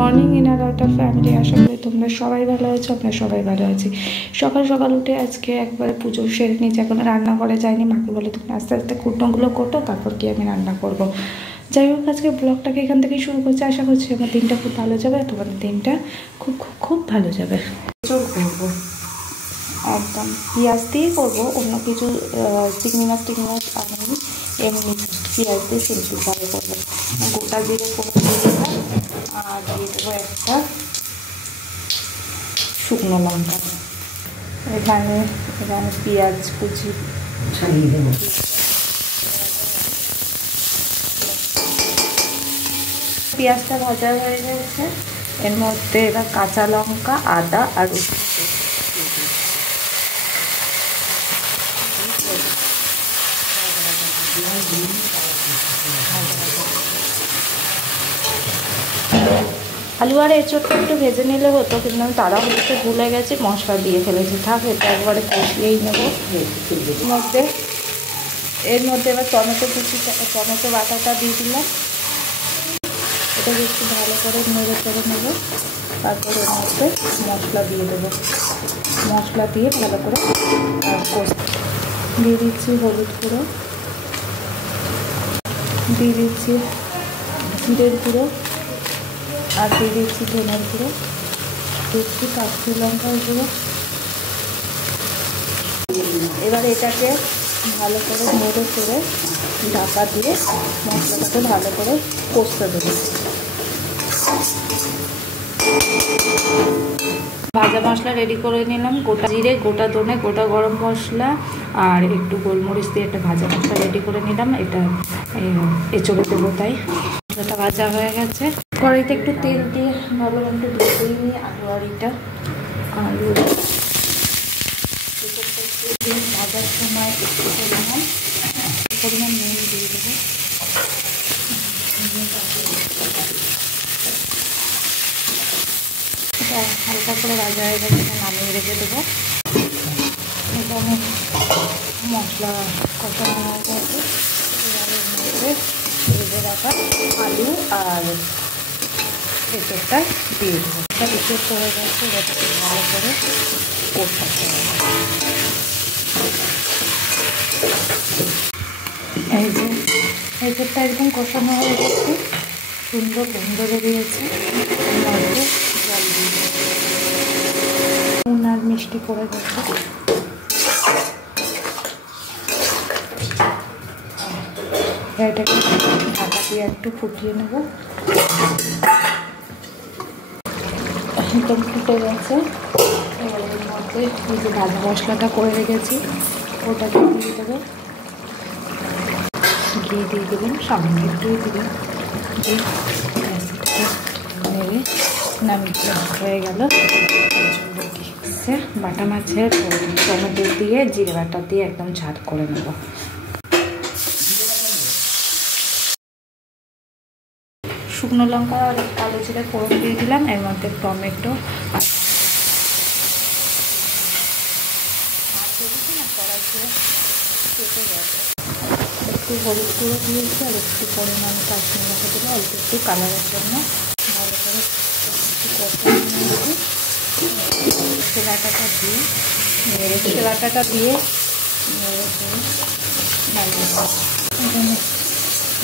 Morning inner একটা family, আশা করি তোমরা সবাই ভালো আছো। আমরা সবাই ভালো আছি। সকাল সকাল উঠে আজকে একবারে পুজো সেরে নিয়েছি, এখন রান্না করে যায়নি। মাকে বলে তুমি আস্তে আস্তে কুটনোগুলো কোটো, তারপর কি আমি রান্না করব। যাই হোক, আজকে ব্লগটাকে এখান থেকেই শুরু করছি। আশা করছি আমার দিনটা খুব ভালো যাবে, তোমাদের দিনটা খুব খুব খুব ভালো যাবে। করবো একদম পেঁয়াজ দিয়ে করবো, অন্য কিছু চিংড়ি মাছ আমি এমনি পেঁয়াজ দিয়ে সিম্পলভাবে করবো। গোটা জিরে করে দিয়ে দেবো, আর দিয়ে দেবো একটা শুকনো লঙ্কা। এখানে পেঁয়াজ কুচি ছাড়িয়ে দেবো। পেঁয়াজটা ভাজা হয়ে গেছে, এর মধ্যে এবার কাঁচা লঙ্কা, আদা আর রসুন আলু আর এঁচোড়টা একটু ভেজে নিলে হতো, কিন্তু আমি তাড়াহুড়োতে ভুলে গেছি, মশলা দিয়ে ফেলেছি। থাক, এটা একবারে কষিয়েই নেবো। এর মধ্যে এবার টমেটো বাটাটা দিয়ে দিলাম। এটা একটু ভালো করে নেড়ে করে নেবো। তারপর এর মধ্যে মশলা দিয়ে দেবো। মশলা দিয়ে ভালো করে দিয়ে দিচ্ছি হলুদ গুঁড়ো, দিয়ে দিচ্ছি জিরের গুঁড়ো, আর দিয়ে দিচ্ছি ধনের গুঁড়ো, দিচ্ছি কাশ্মীর লঙ্কার গুঁড়ো। এবার এটাকে ভালো করে নেড়ে করে ঢাকা দিয়ে মশলাটাকে ভালো করে কষতে দেবো। ভাজা মশলা রেডি করে নিলাম। গোটা জিরে, গোটা ধনে, গোটা গরম মশলা আর একটু গোলমরিচ দিয়ে একটা ভাজা মশলা রেডি করে নিলাম। এটা এঁচড়ে দেবো, তাই এটা ভাজা হয়ে গেছে। কড়াইতে একটু তেল দিয়ে ভালো একটু ধুয়ে নিয়ে আলু ভাজার সময় একটু পরিমাণ নুন দিয়ে দেবো। এটা হালকা করে ভাজা হয়ে গেছে, নামিয়ে রেখে দেবো। এটা আমি মশলা কষানো হয়ে গেছে। এবারের মধ্যে ভেজে রাখা আলু আর এঁচোড়টা দিয়ে দেবো। এঁচোড় করে গেছে, এটাকে ভালো করে কষাতে হবে। এই যে এঁচোড়টা একদম কষানো হয়ে গেছে, সুন্দর গন্ধ বেরিয়েছে। মধ্যে জল দিয়ে নুন আর মিষ্টি করে গেছে। এটাকে ঢাকা দিয়ে একটু ফুটিয়ে নেব। একদম ফুটে গেছে। এবার এর মধ্যে এই যে ভাজা মশলাটা করে রেখেছি ওটাকে দিয়ে দেবো। ঘি দিয়ে দেবেন, সামান্য একটু দিবেন, নেড়ে নামিয়ে হয়ে গেল। বাটা মাছের টমেটো দিয়ে জিরে বাটা দিয়ে একদম ঝাল করে নেব। শুকনো লঙ্কা আর কালো জিরে ফোড়ন দিয়ে দিলাম। এর মধ্যে টমেটো আর কেটে গেছে। একটু হলুদ গুঁড়ো দিয়েছি আর একটু পরিমাণ কাশ্মীর লঙ্কা দিলে অল্প একটু কালারের জন্য ভালো করে সেলাটাটা দিয়ে সেলাটাটা দিয়ে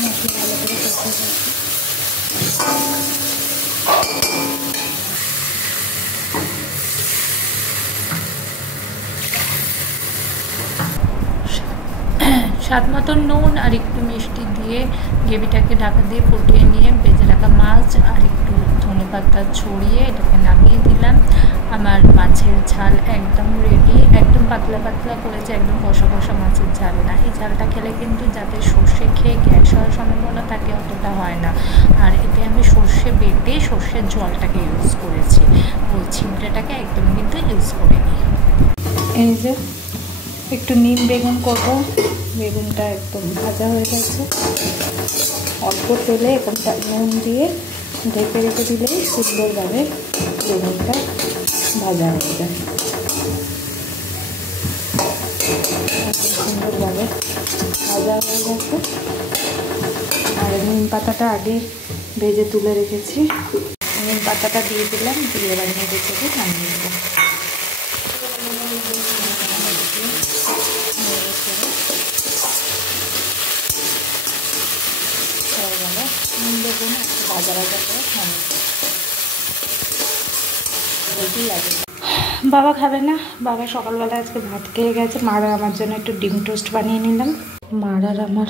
মশলা ভালো করে কষে গেছে। স্বাদ মতন নুন আর একটু মিষ্টি দিয়ে গ্রেভিটাকে ঢাকা দিয়ে ফুটিয়ে নিয়ে ভেজে রাখা মাছ আর একটু ধনেপাতা ছড়িয়ে এটাকে নামিয়ে দিলাম। আমার মাছের ঝাল একদম রেডি। একদম পাতলা পাতলা করেছে, একদম কষা কষা মাছের ঝাল না। এই ঝালটা খেলে কিন্তু যাতে সর্ষে খেয়ে গ্যাস হওয়ার সম্ভাবনা থাকে অতটা হয় না। আর এতে আমি সর্ষে বেটে সর্ষের জলটাকে ইউজ করেছি, ওই ছিমড়েটাকে একদম কিন্তু ইউজ করিনি। এই যে একটু নিম বেগুন করবো, বেগুনটা একদম ভাজা হয়ে গেছে। অল্প তেলে এখানটা নুন দিয়ে ঢেকে রেখে দিলেই সুন্দরভাবে বেগুনটা ভাজা হয়ে যায়। সুন্দরভাবে ভাজা হয়ে গেছে। আর নিম পাতাটা আগে ভেজে তুলে রেখেছি, নিম পাতাটা দিয়ে দিলাম, দিয়ে এবার নেড়ে চেড়ে নামিয়ে নেব। নিম বেগুন একটু ভাজা ভাজা করে নামিয়ে রেডি লাগে। বাবা খাবে না, বাবা সকালবেলা আজকে ভাত খেয়ে গেছে। মার আর আমার জন্য একটু ডিম টোস্ট বানিয়ে নিলাম। মার আর আমার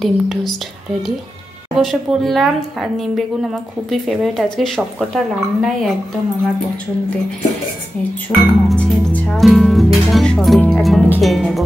ডিম টোস্ট রেডি। বসে পড়লাম। আর নিম বেগুন আমার খুবই ফেভারিট। আজকে সবকটা রান্নাই একদম আমার পছন্দের। এঁচোড়, মাছের ঝাল, নিম বেগুন সবই এখন খেয়ে নেব।